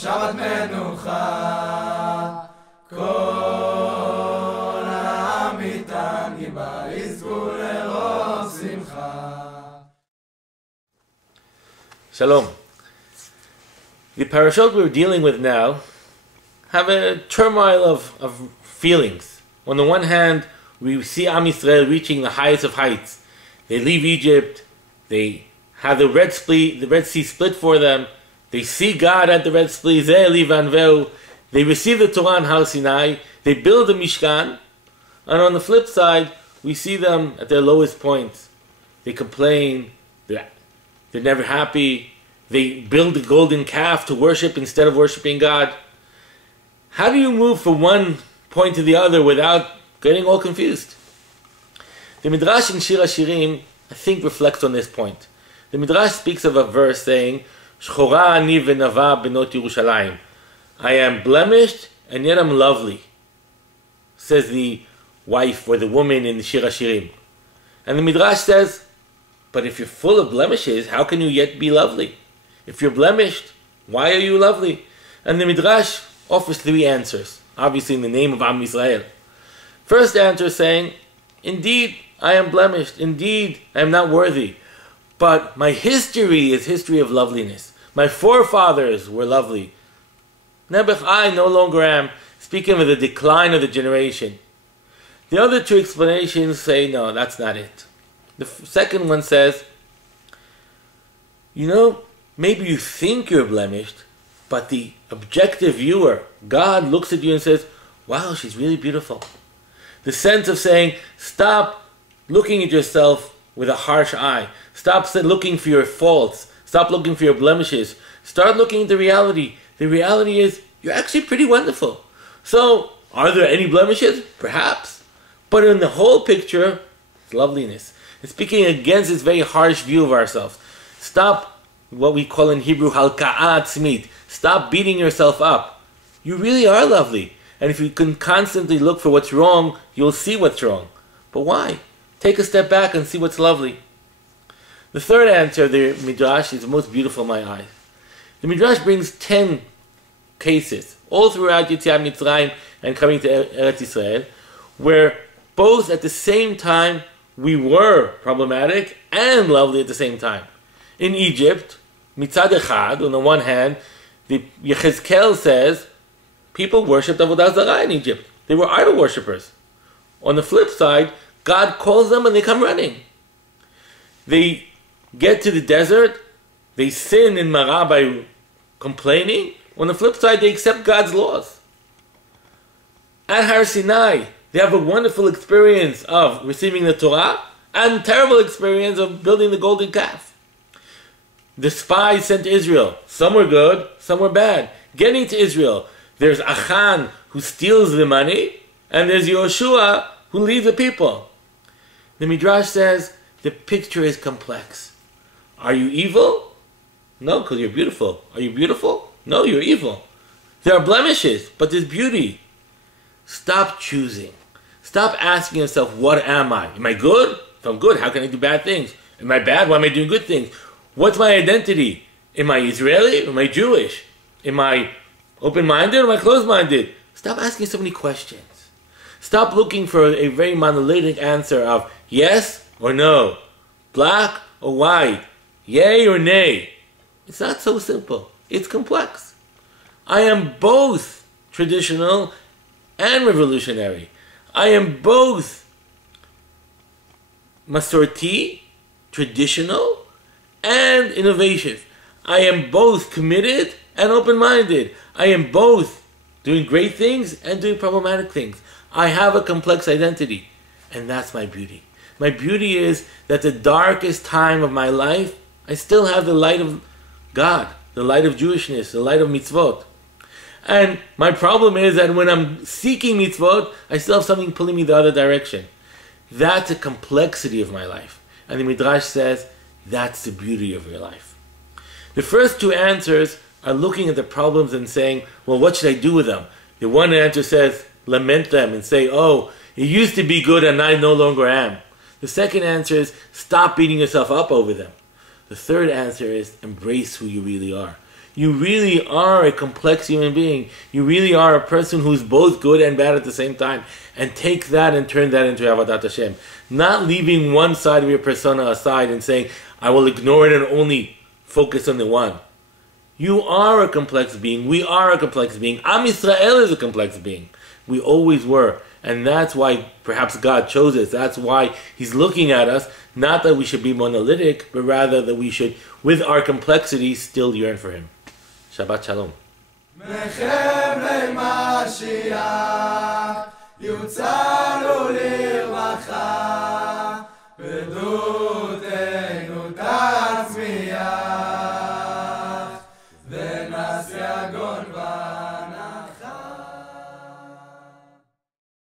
שבת מנוחה, כל העם איתן גיבה יזכו לרוב שמחה. Shalom. The parashot we're dealing with now have a turmoil of feelings. On the one hand, we see Am Yisrael reaching the highest of heights. They leave Egypt, they have the Red Sea split for them, they see God at the Red Sea, they receive the Torah on Har Sinai, they build the Mishkan, and on the flip side, we see them at their lowest points. They complain, they're never happy, they build the golden calf to worship instead of worshiping God. How do you move from one point to the other without getting all confused? The Midrash in Shir HaShirim, I think, reflects on this point. The Midrash speaks of a verse saying, Shchora ani v'nava benot Yerushalayim. I am blemished and yet I'm lovely, says the wife or the woman in the Shir HaShirim. And the Midrash says, but if you're full of blemishes, how can you yet be lovely? If you're blemished, why are you lovely? And the Midrash offers three answers, obviously in the name of Am Yisrael. First answer saying, indeed, I am blemished. Indeed, I am not worthy. But my history is history of loveliness. My forefathers were lovely. Nebuch, I no longer am, speaking of the decline of the generation. The other two explanations say, no, that's not it. The second one says, maybe you think you're blemished, but the objective viewer, God, looks at you and says, wow, she's really beautiful. The sense of saying, stop looking at yourself with a harsh eye. Stop looking for your faults. Stop looking for your blemishes. Start looking at the reality. The reality is, you're actually pretty wonderful. So, are there any blemishes? Perhaps. But in the whole picture, it's loveliness. It's speaking against this very harsh view of ourselves. Stop what we call in Hebrew, halka'a atzmit. Stop beating yourself up. You really are lovely. And if you can constantly look for what's wrong, you'll see what's wrong. But why? Take a step back and see what's lovely. The third answer of the Midrash is the most beautiful in my eyes. The Midrash brings 10 cases, all throughout Yetziat Mitzrayim and coming to Eretz Yisrael, where both at the same time we were problematic and lovely at the same time. In Egypt, Mitzad Echad, on the one hand, the Yechezkel says, people worshipped Avodah Zarah in Egypt. They were idol worshippers. On the flip side, God calls them and they come running. They get to the desert, they sin in Marah by complaining. On the flip side, they accept God's laws. At Har Sinai, they have a wonderful experience of receiving the Torah and terrible experience of building the golden calf. The spies sent to Israel. Some were good, some were bad. Getting to Israel, there's Achan who steals the money, and there's Yoshua who leads the people. The Midrash says the picture is complex. Are you evil? No, because you're beautiful. Are you beautiful? No, you're evil. There are blemishes, but there's beauty. Stop choosing. Stop asking yourself, what am I? Am I good? If I'm good, how can I do bad things? Am I bad? Why am I doing good things? What's my identity? Am I Israeli? Am I Jewish? Am I open-minded or am I closed-minded? Stop asking so many questions. Stop looking for a very monolithic answer of yes or no, black or white, yay or nay. It's not so simple. It's complex. I am both traditional and revolutionary. I am both Masorti, traditional, and innovative. I am both committed and open-minded. I am both doing great things and doing problematic things. I have a complex identity, and that's my beauty. My beauty is that the darkest time of my life, I still have the light of God, the light of Jewishness, the light of mitzvot. And my problem is that when I'm seeking mitzvot, I still have something pulling me the other direction. That's a complexity of my life. And the Midrash says, that's the beauty of your life. The first two answers are looking at the problems and saying, well, what should I do with them? The one answer says, lament them and say, oh, it used to be good and I no longer am. The second answer is, stop beating yourself up over them. The third answer is, embrace who you really are. You really are a complex human being. You really are a person who's both good and bad at the same time. And take that and turn that into Avodat Hashem. Not leaving one side of your persona aside and saying, I will ignore it and only focus on the one. You are a complex being. We are a complex being. Am Yisrael is a complex being. We always were. And that's why perhaps God chose us. That's why He's looking at us. Not that we should be monolithic, but rather that we should, with our complexity, still yearn for Him. Shabbat Shalom. מחבלי משיח יוצאנו